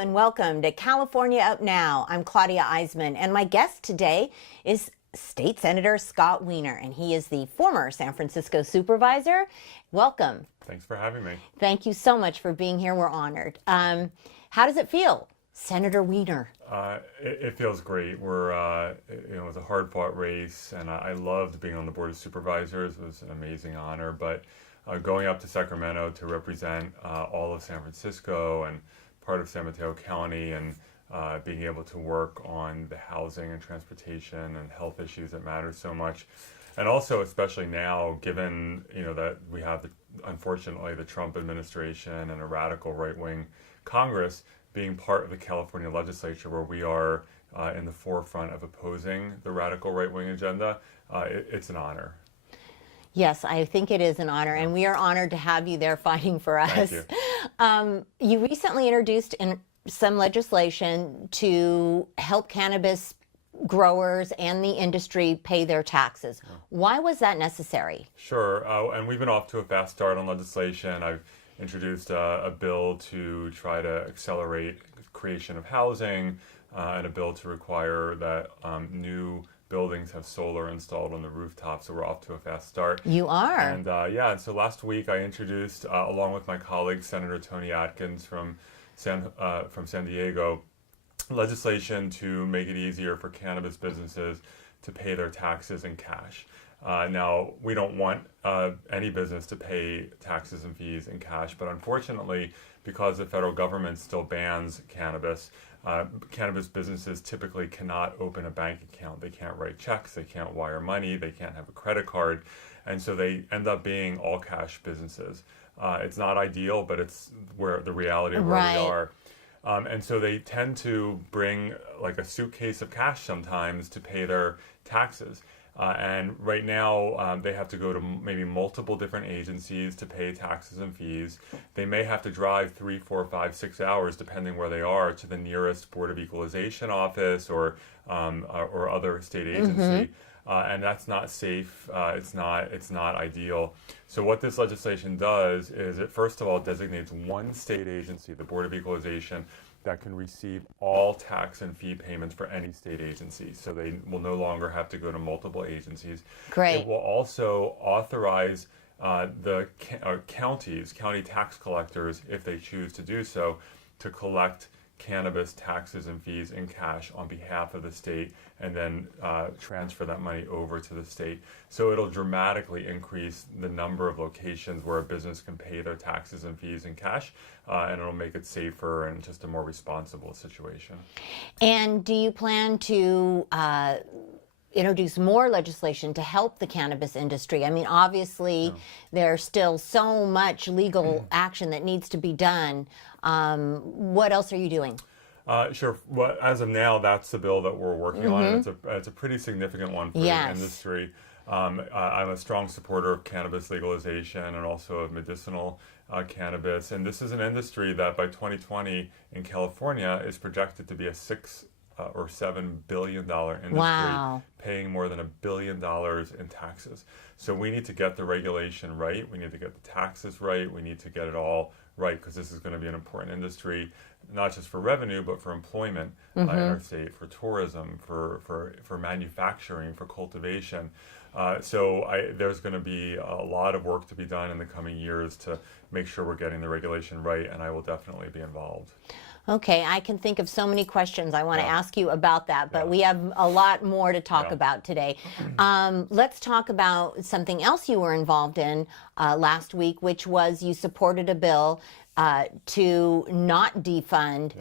and welcome to California Up Now. I'm Claudia Eisman, and my guest today is State Senator Scott Wiener, and he is the former San Francisco supervisor. Welcome. Thanks for having me. Thank you so much for being here. We're honored. How does it feel, Senator Wiener? It feels great. It was a hard-fought race, and I loved being on the Board of Supervisors. It was an amazing honor, but going up to Sacramento to represent all of San Francisco and part of San Mateo County, and being able to work on the housing and transportation and health issues that matter so much. And also, especially now, given that we have, unfortunately, the Trump administration and a radical right-wing Congress, being part of the California legislature where we are in the forefront of opposing the radical right-wing agenda, it's an honor. Yes, I think it is an honor, and we are honored to have you there fighting for us. Thank you. You recently introduced some legislation to help cannabis growers and the industry pay their taxes. Why was that necessary? Sure, and we've been off to a fast start on legislation. I've introduced a bill to try to accelerate creation of housing, and a bill to require that new buildings have solar installed on the rooftop, so we're off to a fast start. You are. And and so last week I introduced, along with my colleague Senator Tony Atkins from San Diego, legislation to make it easier for cannabis businesses to pay their taxes in cash. Now, we don't want any business to pay taxes and fees in cash, but unfortunately, because the federal government still bans cannabis, cannabis businesses typically cannot open a bank account. They can't write checks, they can't wire money, they can't have a credit card, and so they end up being all cash businesses. It's not ideal, but it's where the reality of where we are. And so they tend to bring like a suitcase of cash sometimes to pay their taxes. And right now, they have to go to maybe multiple different agencies to pay taxes and fees. They may have to drive 3, 4, 5, 6 hours, depending where they are, to the nearest Board of Equalization office or other state agency. And that's not safe. It's not ideal. So what this legislation does is it first of all designates one state agency, the Board of Equalization, that can receive all tax and fee payments for any state agency. So they will no longer have to go to multiple agencies. Great. It will also authorize the county tax collectors, if they choose to do so, to collect cannabis taxes and fees in cash on behalf of the state, and then transfer that money over to the state. So it'll dramatically increase the number of locations where a business can pay their taxes and fees in cash, and it'll make it safer and just a more responsible situation. And do you plan to introduce more legislation to help the cannabis industry? I mean, obviously, there's still so much legal action that needs to be done. What else are you doing? Sure. Well, as of now, that's the bill that we're working on. It's a pretty significant one for the industry. I'm a strong supporter of cannabis legalization and also of medicinal cannabis. And this is an industry that by 2020 in California is projected to be a $6 or $7 billion industry, paying more than $1 billion in taxes. So we need to get the regulation right. We need to get the taxes right. We need to get it all right, because this is going to be an important industry, not just for revenue, but for employment in our state, for tourism, for manufacturing, for cultivation. So there's going to be a lot of work to be done in the coming years to make sure we're getting the regulation right, and I will definitely be involved. Okay, I can think of so many questions I want to ask you about that, but we have a lot more to talk about today. Let's talk about something else you were involved in last week, which was you supported a bill to not defund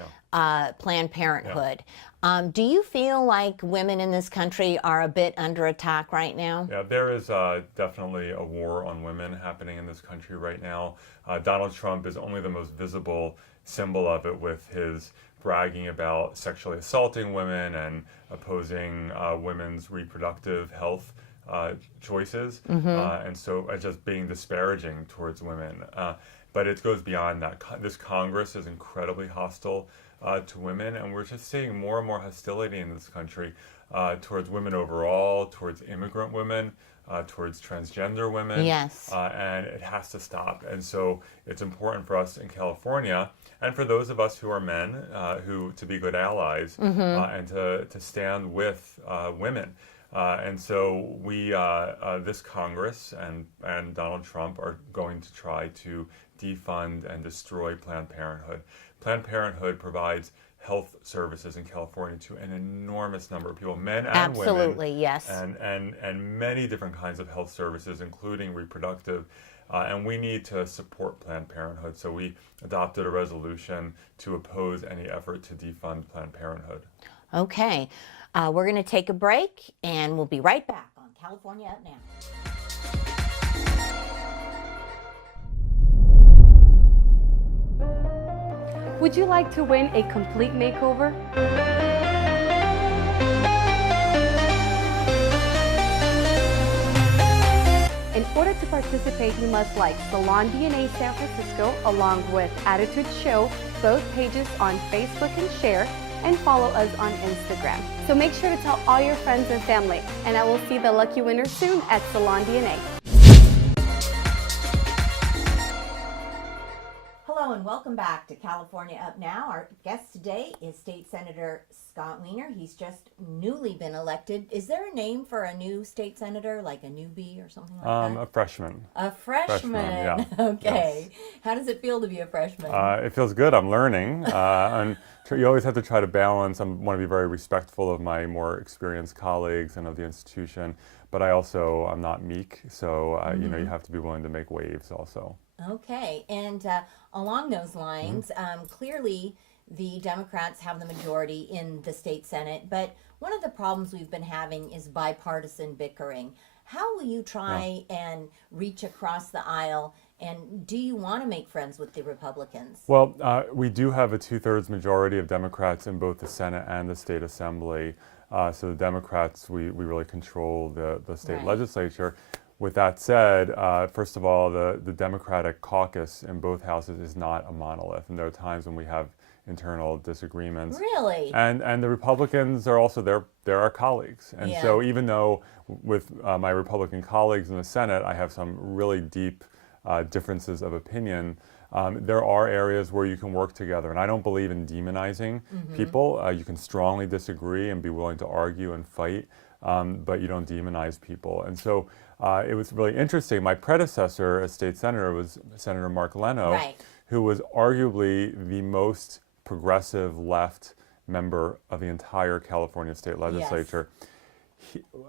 Planned Parenthood. Do you feel like women in this country are a bit under attack right now? Yeah, there is definitely a war on women happening in this country right now. Donald Trump is only the most visible symbol of it, with his bragging about sexually assaulting women and opposing women's reproductive health choices, and so just being disparaging towards women. But it goes beyond that. This Congress is incredibly hostile to women, and we're just seeing more and more hostility in this country towards women overall, towards immigrant women, towards transgender women. Yes. And it has to stop. And so it's important for us in California, and for those of us who are men, who to be good allies, and to stand with women. And so we, this Congress and Donald Trump are going to try to defund and destroy Planned Parenthood. Planned Parenthood provides health services in California to an enormous number of people, men and women. Absolutely, yes. And many different kinds of health services, including reproductive. And we need to support Planned Parenthood. So we adopted a resolution to oppose any effort to defund Planned Parenthood. Okay. We're going to take a break, and we'll be right back on California Up Now. Would you like to win a complete makeover? In order to participate, you must like Salon DNA San Francisco along with Attitude Show, both pages on Facebook, and share, and follow us on Instagram. So make sure to tell all your friends and family, and I will see the lucky winner soon at Salon DNA. Hello and welcome back to California Up Now. Our guest today is State Senator Scott Wiener. He's just newly been elected. Is there a name for a new state senator, like a newbie or something like that? A freshman. A freshman. Yeah. Okay. Yes. How does it feel to be a freshman? It feels good. I'm learning. And you always have to try to balance. I want to be very respectful of my more experienced colleagues and of the institution, but I'm not meek. So, you have to be willing to make waves also. Okay. And along those lines, clearly the Democrats have the majority in the state Senate, but one of the problems we've been having is bipartisan bickering. How will you try and reach across the aisle, and do you want to make friends with the Republicans? Well, we do have a 2/3 majority of Democrats in both the Senate and the state assembly. So the Democrats, we really control the state legislature. With that said, first of all, the Democratic caucus in both houses is not a monolith, and there are times when we have internal disagreements. Really? And the Republicans are also they're our colleagues. And so even though with my Republican colleagues in the Senate, I have some really deep differences of opinion, there are areas where you can work together. And I don't believe in demonizing people. You can strongly disagree and be willing to argue and fight, but you don't demonize people. And so it was really interesting. My predecessor as state senator was Senator Mark Leno, who was arguably the most progressive left member of the entire California state legislature.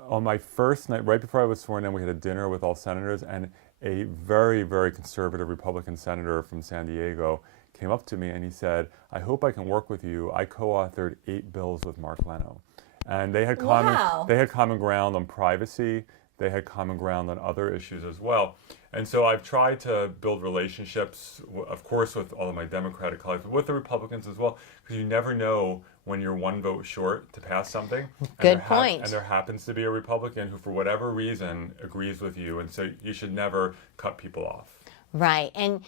On my first night, right before I was sworn in, we had a dinner with all senators, and a very, very conservative Republican senator from San Diego came up to me and he said, "I hope I can work with you. I co-authored 8 bills with Mark Leno." And they had common ground on privacy. They had common ground on other issues as well. And so I've tried to build relationships, of course, with all of my Democratic colleagues, but with the Republicans as well, because you never know when you're one vote short to pass something. Good point. And there happens to be a Republican who, for whatever reason, agrees with you. And so you should never cut people off. Right. And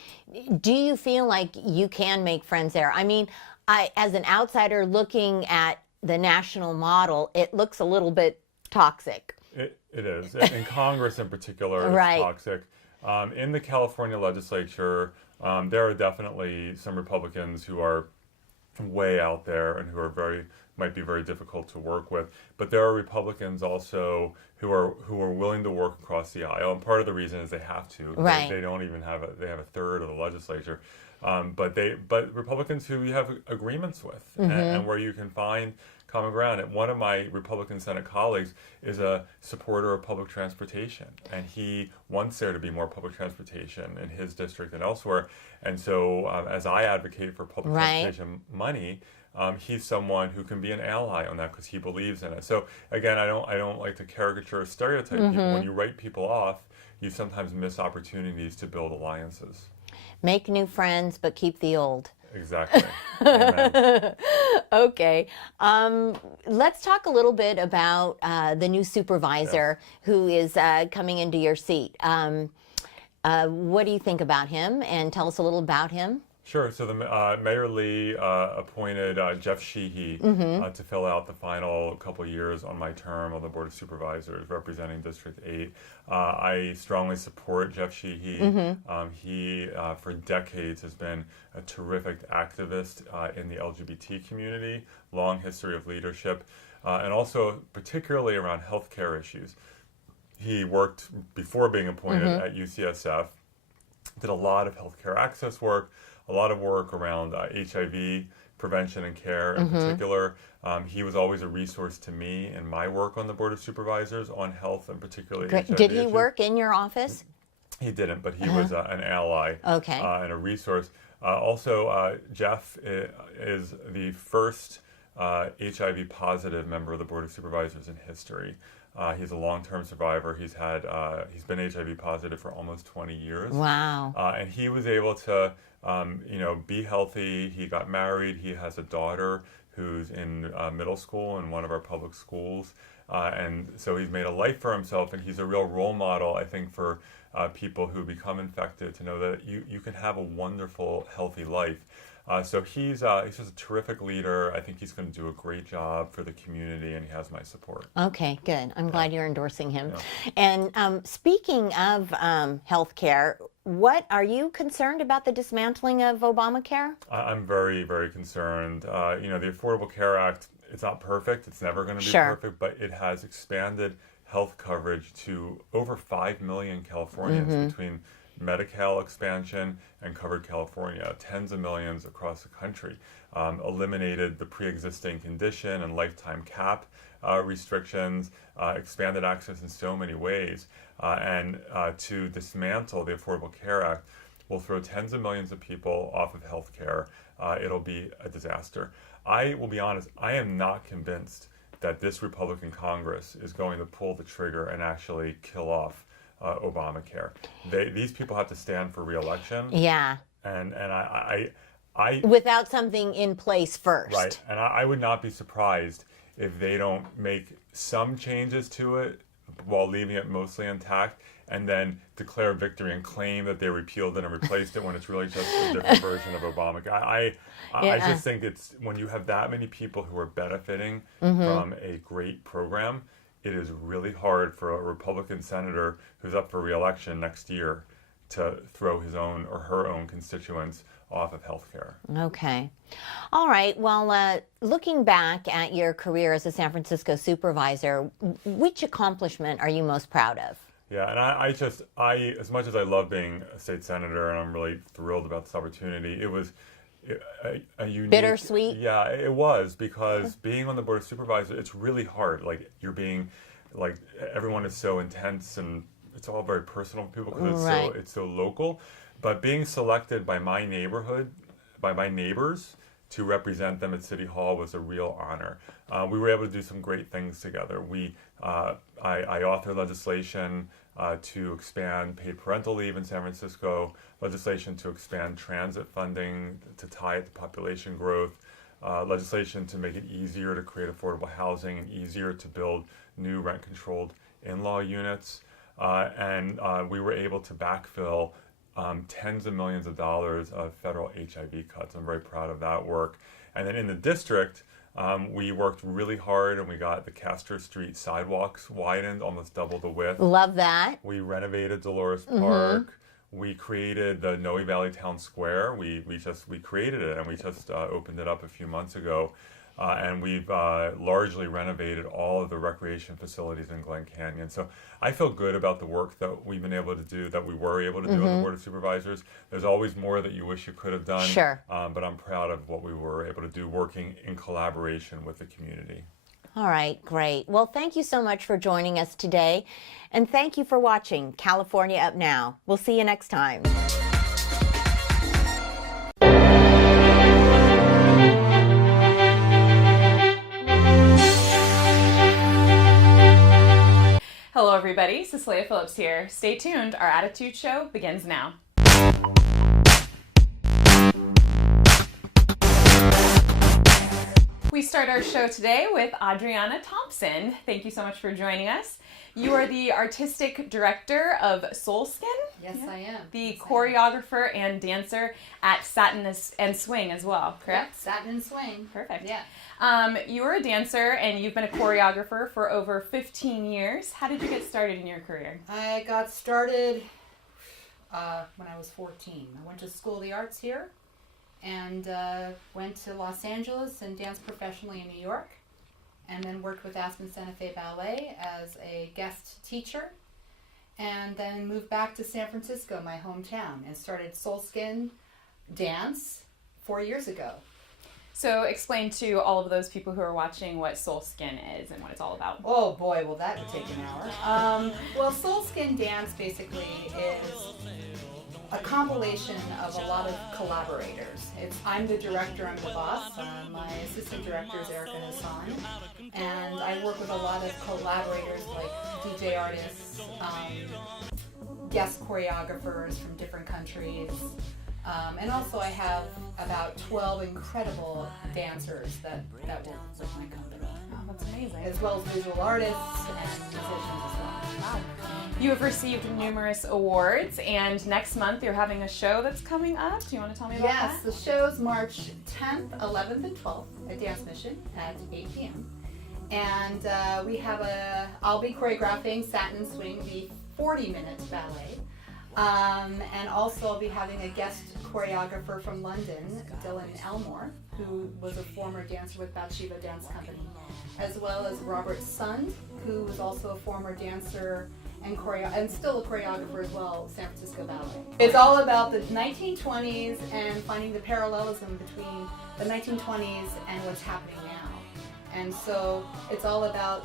do you feel like you can make friends there? I mean, as an outsider looking at the national model, it looks a little bit toxic. It is. In Congress in particular, it's toxic. In the California legislature, there are definitely some Republicans who are way out there and who are might be very difficult to work with. But there are Republicans also who are willing to work across the aisle, and part of the reason is they have to. Right. They don't even have they have a third of the legislature. But Republicans who you have agreements with, and where you can find common ground. And one of my Republican Senate colleagues is a supporter of public transportation, and he wants there to be more public transportation in his district and elsewhere. And so, as I advocate for public transportation money, he's someone who can be an ally on that because he believes in it. So again, I don't like to caricature or stereotype people. When you write people off, you sometimes miss opportunities to build alliances. Make new friends, but keep the old. Exactly. Amen. Okay. Let's talk a little bit about the new supervisor who is coming into your seat. What do you think about him? And tell us a little about him. Sure. So the Mayor Lee appointed Jeff Sheehy to fill out the final couple years on my term on the Board of Supervisors representing District 8. I strongly support Jeff Sheehy. He, for decades, has been a terrific activist in the LGBT community, long history of leadership, and also particularly around healthcare issues. He worked before being appointed at UCSF, did a lot of healthcare access work, a lot of work around HIV prevention and care in particular. He was always a resource to me in my work on the Board of Supervisors on health and particularly HIV Did he issues. work in your office? He didn't, but he was an ally and a resource. Also, Jeff is the first HIV positive member of the Board of Supervisors in history. He's a long-term survivor. He's been HIV positive for almost 20 years. Wow. And he was able to, be healthy. He got married. He has a daughter who's in middle school in one of our public schools. And so he's made a life for himself, and he's a real role model, I think, for people who become infected to know that you can have a wonderful, healthy life. So he's just a terrific leader. I think he's going to do a great job for the community, and he has my support. Okay, good. I'm glad you're endorsing him. Yeah. And speaking of healthcare, what are you concerned about the dismantling of Obamacare? I'm very, very concerned. The Affordable Care Act, it's not perfect. It's never going to be Sure. perfect, but it has expanded health coverage to over 5 million Californians between Medi-Cal expansion and Covered California, tens of millions across the country. Eliminated the pre-existing condition and lifetime cap restrictions, expanded access in so many ways. And to dismantle the Affordable Care Act will throw tens of millions of people off of health care. It'll be a disaster. I will be honest, I am not convinced that this Republican Congress is going to pull the trigger and actually kill off Obamacare. These people have to stand for re-election. Yeah. And I without something in place first. Right. And I would not be surprised if they don't make some changes to it while leaving it mostly intact, and then declare victory and claim that they repealed it and replaced it when it's really just a different version of Obamacare. I just think it's when you have that many people who are benefiting from a great program, it is really hard for a Republican senator who's up for re-election next year to throw his own or her own constituents off of health care. Okay. All right. Well, looking back at your career as a San Francisco supervisor, which accomplishment are you most proud of? Yeah, and I as much as I love being a state senator, and I'm really thrilled about this opportunity, it was a unique... Bittersweet? Yeah, it was, because being on the Board of Supervisors, it's really hard. Everyone is so intense, and it's all very personal for people because it's so local. But being selected by my neighborhood, by my neighbors, to represent them at City Hall was a real honor. We were able to do some great things together. I authored legislation to expand paid parental leave in San Francisco, legislation to expand transit funding to tie it to population growth, legislation to make it easier to create affordable housing and easier to build new rent-controlled in-law units. And we were able to backfill tens of millions of dollars of federal HIV cuts. I'm very proud of that work. And then in the district, we worked really hard, and we got the Castro Street sidewalks widened, almost double the width. Love that. We renovated Dolores Park. We created the Noe Valley Town Square. We created it, and we just opened it up a few months ago. And we've largely renovated all of the recreation facilities in Glen Canyon. So I feel good about the work that we've been able to do, that we were able to do on the Board of Supervisors. There's always more that you wish you could have done. Sure. But I'm proud of what we were able to do, working in collaboration with the community. All right, great. Well, thank you so much for joining us today. And thank you for watching California Up Now. We'll see you next time. Hello everybody, Cecilia Phillips here. Stay tuned, our Attitude Show begins now. We start our show today with Adriana Thompson. Thank you so much for joining us. You are the artistic director of Soulskin. Yes, I am. The Yes, choreographer and dancer at Satin and Swing as well, correct? Yep, Satin and Swing. Perfect. Yeah. You were a dancer and you've been a choreographer for over 15 years. How did you get started in your career? I got started when I was 14. I went to School of the Arts here and went to Los Angeles and danced professionally in New York, and then worked with Aspen Santa Fe Ballet as a guest teacher, and then moved back to San Francisco, my hometown, and started Soulskin dance 4 years ago. So explain to all of those people who are watching what Soulskin is and what it's all about. Oh boy, well that would take an hour. Well, Soulskin dance basically is a compilation of a lot of collaborators. I'm the director, I'm the boss. My assistant director is Erica Hassan. And I work with a lot of collaborators like DJ artists, guest choreographers from different countries. And also I have about 12 incredible dancers that work with my company. Oh, that's amazing. As well as visual artists and musicians as well. Wow. You have received numerous awards, and next month you're having a show that's coming up. Do you want to tell me about Yes, that? the show's March 10th, 11th, and 12th at Dance Mission at 8 p.m. And I'll be choreographing Satin and Swing, the 40-minute ballet. And also I'll be having a guest choreographer from London, Dylan Elmore, who was a former dancer with Bathsheba Dance Company, as well as Robert Sund, who was also a former dancer and still a choreographer as well, San Francisco Ballet. It's all about the 1920s and finding the parallelism between the 1920s and what's happening now. And so it's all about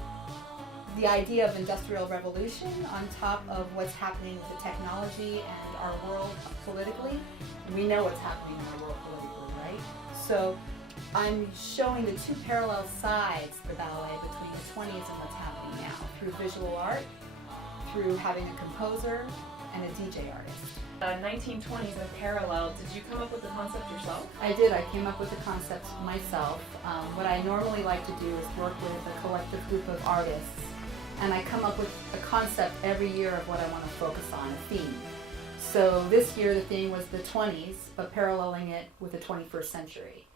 the idea of industrial revolution on top of what's happening with the technology and our world politically. We know what's happening in our world politically, right? So I'm showing the two parallel sides of the ballet between the 20s and what's happening now through visual art, through having a composer and a DJ artist. 1920s and parallel. Did you come up with the concept yourself? I did. I came up with the concept myself. What I normally like to do is work with a collective group of artists, and I come up with a concept every year of what I want to focus on, a theme. So this year the theme was the 20s, but paralleling it with the 21st century,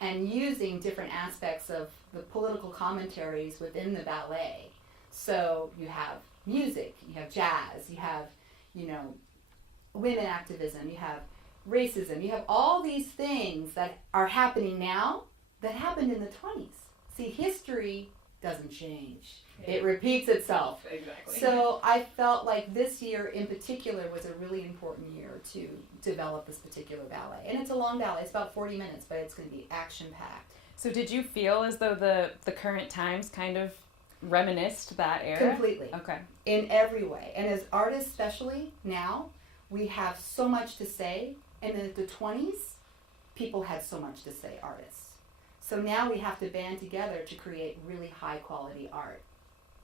and using different aspects of the political commentaries within the ballet. So you have music, you have jazz, you have, women activism, you have racism, you have all these things that are happening now that happened in the 20s. See, history doesn't change. It repeats itself. Exactly. So I felt like this year in particular was a really important year to develop this particular ballet. And it's a long ballet. It's about 40 minutes, but it's going to be action-packed. So did you feel as though the current times kind of reminisced that era? Completely. Okay. In every way. And as artists especially now, we have so much to say. And in the 20s, people had so much to say, artists. So now we have to band together to create really high-quality art.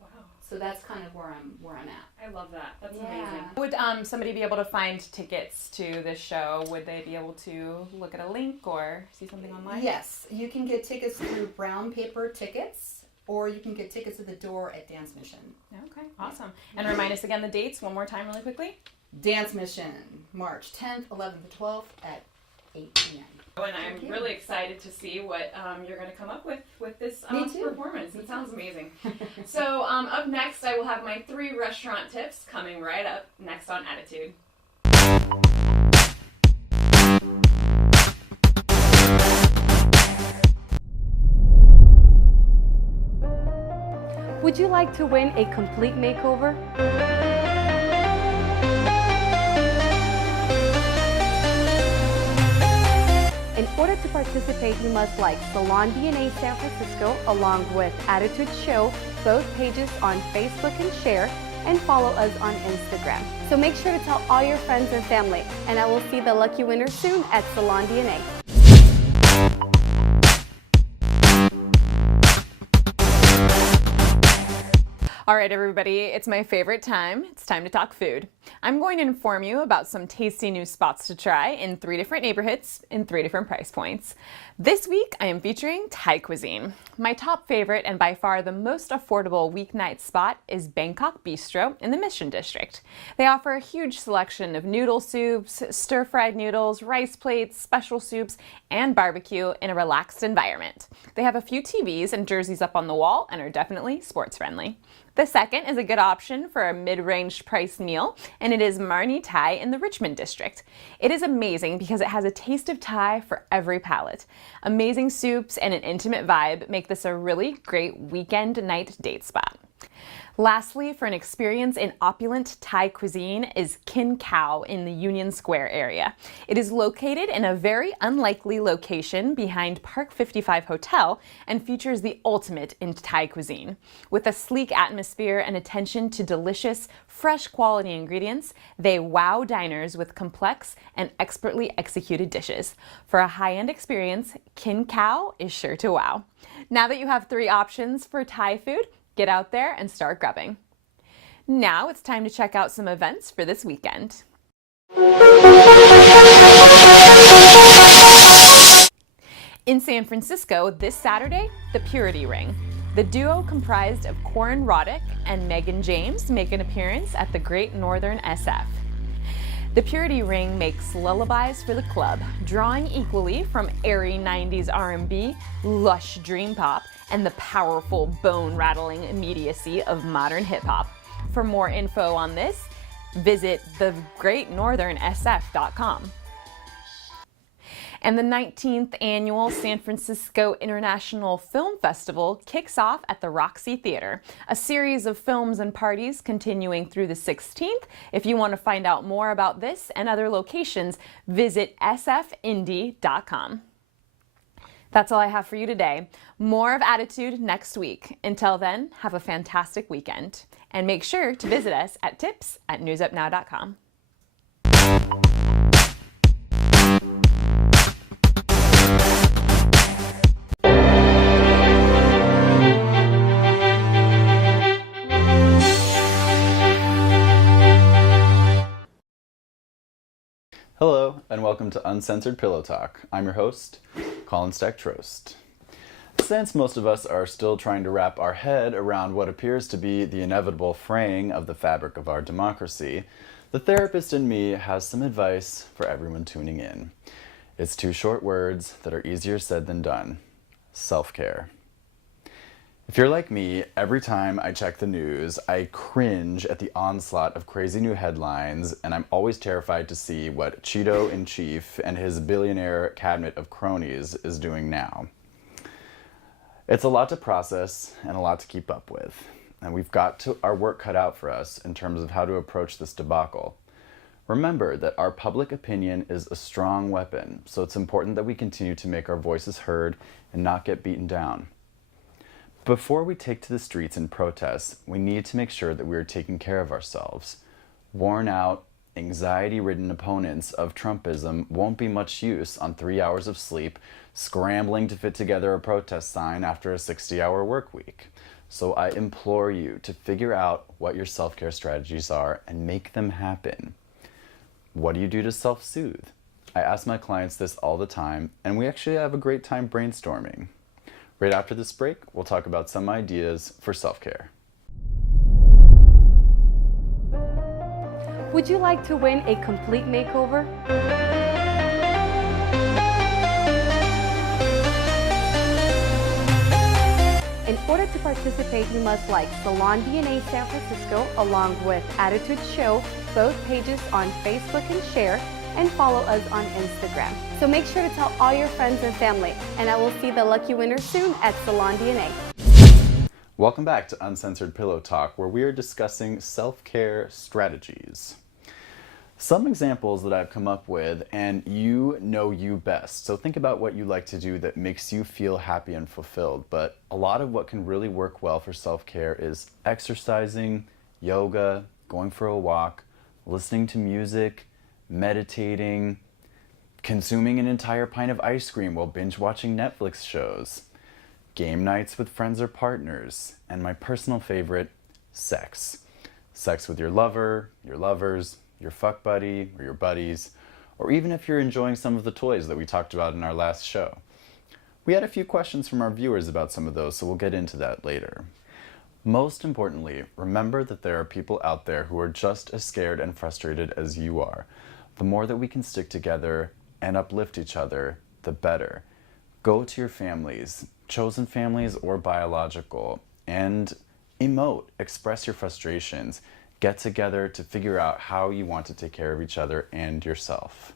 Wow. So that's kind of where I'm at. I love that. That's Yeah. amazing. Would somebody be able to find tickets to this show? Would they be able to look at a link or see something online? Yes, you can get tickets through brown paper tickets, or you can get tickets at the door at Dance Mission. Okay, awesome. And remind us again the dates one more time really quickly. Dance Mission, March 10th, 11th, and 12th at 8 p.m. And I'm really excited to see what you're going to come up with this Me too. performance. It sounds amazing. So up next, I will have my 3 restaurant tips coming right up next on Attitude. Would you like to win a complete makeover? In order to participate, you must like Salon DNA San Francisco along with Attitude Show, both pages on Facebook, and share, and follow us on Instagram. So make sure to tell all your friends and family, and I will see the lucky winner soon at Salon DNA. All right, everybody, it's my favorite time. It's time to talk food. I'm going to inform you about some tasty new spots to try in 3 different neighborhoods in 3 different price points. This week, I am featuring Thai cuisine. My top favorite and by far the most affordable weeknight spot is Bangkok Bistro in the Mission District. They offer a huge selection of noodle soups, stir-fried noodles, rice plates, special soups, and barbecue in a relaxed environment. They have a few TVs and jerseys up on the wall and are definitely sports friendly. The second is a good option for a mid-range price meal, and it is Marni Thai in the Richmond District. It is amazing because it has a taste of Thai for every palate. Amazing soups and an intimate vibe make this a really great weekend night date spot. Lastly, for an experience in opulent Thai cuisine is Kin Khao in the Union Square area. It is located in a very unlikely location behind Park 55 Hotel and features the ultimate in Thai cuisine. With a sleek atmosphere and attention to delicious, fresh quality ingredients, they wow diners with complex and expertly executed dishes. For a high-end experience, Kin Khao is sure to wow. Now that you have 3 options for Thai food, get out there and start grubbing. Now it's time to check out some events for this weekend. In San Francisco this Saturday, the Purity Ring. The duo comprised of Corin Roddick and Megan James make an appearance at the Great Northern SF. The Purity Ring makes lullabies for the club, drawing equally from airy 90s R&B, lush dream pop, and the powerful bone-rattling immediacy of modern hip-hop. For more info on this, visit thegreatnorthernsf.com. And the 19th annual San Francisco International Film Festival kicks off at the Roxy Theater, a series of films and parties continuing through the 16th. If you want to find out more about this and other locations, visit sfindy.com. That's all I have for you today. More of Attitude next week. Until then, have a fantastic weekend. And make sure to visit us at tips@newsupnow.com. Hello, and welcome to Uncensored Pillow Talk. I'm your host, Colin Steck-Trost. Since most of us are still trying to wrap our head around what appears to be the inevitable fraying of the fabric of our democracy, the therapist in me has some advice for everyone tuning in. It's 2 short words that are easier said than done. Self-care. If you're like me, every time I check the news, I cringe at the onslaught of crazy new headlines, and I'm always terrified to see what Cheeto-in-Chief and his billionaire cabinet of cronies is doing now. It's a lot to process and a lot to keep up with, and we've got our work cut out for us in terms of how to approach this debacle. Remember that our public opinion is a strong weapon, so it's important that we continue to make our voices heard and not get beaten down. Before we take to the streets and protest, we need to make sure that we are taking care of ourselves. Worn out, anxiety-ridden opponents of Trumpism won't be much use on 3 hours of sleep, scrambling to fit together a protest sign after a 60-hour work week. So I implore you to figure out what your self-care strategies are and make them happen. What do you do to self-soothe? I ask my clients this all the time, and we actually have a great time brainstorming. Right after this break, we'll talk about some ideas for self-care. Would you like to win a complete makeover? In order to participate, you must like Salon DNA San Francisco along with Attitude Show, both pages on Facebook, and share, and follow us on Instagram. So make sure to tell all your friends and family, and I will see the lucky winner soon at Salon DNA. Welcome back to Uncensored Pillow Talk, where we are discussing self-care strategies. Some examples that I've come up with, and you know you best. So think about what you like to do that makes you feel happy and fulfilled. But a lot of what can really work well for self-care is exercising, yoga, going for a walk, listening to music, meditating, consuming an entire pint of ice cream while binge watching Netflix shows, game nights with friends or partners, and my personal favorite, sex. Sex with your lover, your lovers, your fuck buddy, or your buddies, or even if you're enjoying some of the toys that we talked about in our last show. We had a few questions from our viewers about some of those, so we'll get into that later. Most importantly, remember that there are people out there who are just as scared and frustrated as you are. The more that we can stick together and uplift each other, the better. Go to your families, chosen families or biological, and emote, express your frustrations. Get together to figure out how you want to take care of each other and yourself.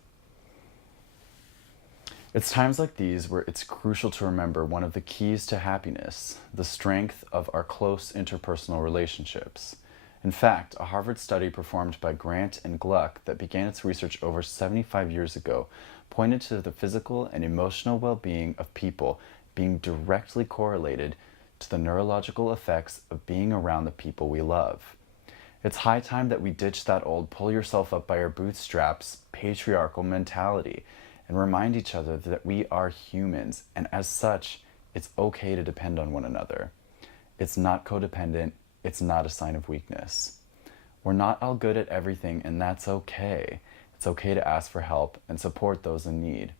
It's times like these where it's crucial to remember one of the keys to happiness, the strength of our close interpersonal relationships. In fact, a Harvard study performed by Grant and Gluck that began its research over 75 years ago pointed to the physical and emotional well-being of people being directly correlated to the neurological effects of being around the people we love. It's high time that we ditch that old pull yourself up by your bootstraps patriarchal mentality and remind each other that we are humans, and as such, it's okay to depend on one another. It's not codependent, it's not a sign of weakness. We're not all good at everything, and that's okay. It's okay to ask for help and support those in need.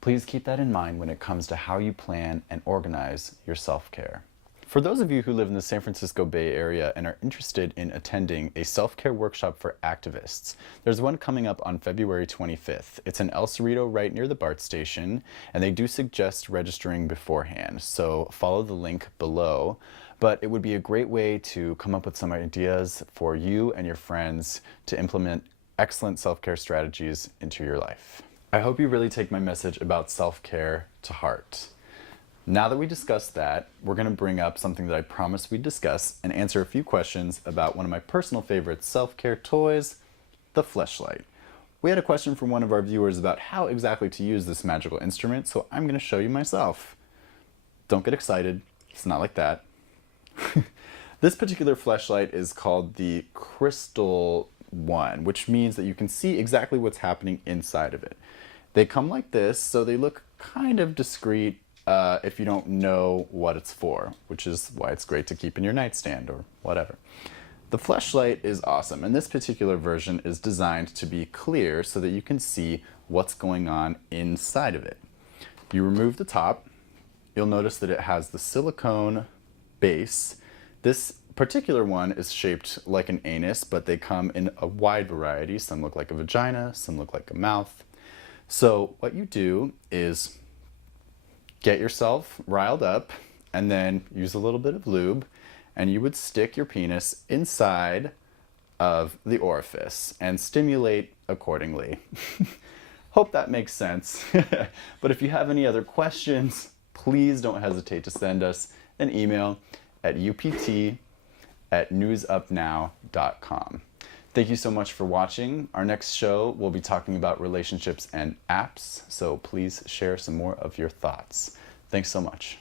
Please keep that in mind when it comes to how you plan and organize your self-care. For those of you who live in the San Francisco Bay Area and are interested in attending a self-care workshop for activists, there's one coming up on February 25th. It's in El Cerrito right near the BART station, and they do suggest registering beforehand, so follow the link below. But it would be a great way to come up with some ideas for you and your friends to implement excellent self-care strategies into your life. I hope you really take my message about self-care to heart. Now that we discussed that, we're going to bring up something that I promised we'd discuss and answer a few questions about one of my personal favorite self-care toys, the fleshlight. We had a question from one of our viewers about how exactly to use this magical instrument, so I'm going to show you myself. Don't get excited, it's not like that. This particular fleshlight is called the crystal one, which means that you can see exactly what's happening inside of it. They come like this, so they look kind of discreet if you don't know what it's for, which is why it's great to keep in your nightstand or whatever. The fleshlight is awesome, and this particular version is designed to be clear so that you can see what's going on inside of it. You remove the top, you'll notice that it has the silicone base. This particular one is shaped like an anus, but they come in a wide variety. Some look like a vagina, some look like a mouth. So what you do is get yourself riled up and then use a little bit of lube, and you would stick your penis inside of the orifice and stimulate accordingly. Hope that makes sense. But if you have any other questions, please don't hesitate to send us an email at upt@newsupnow.com. Thank you so much for watching. Our next show, we'll be talking about relationships and apps, so please share some more of your thoughts. Thanks so much.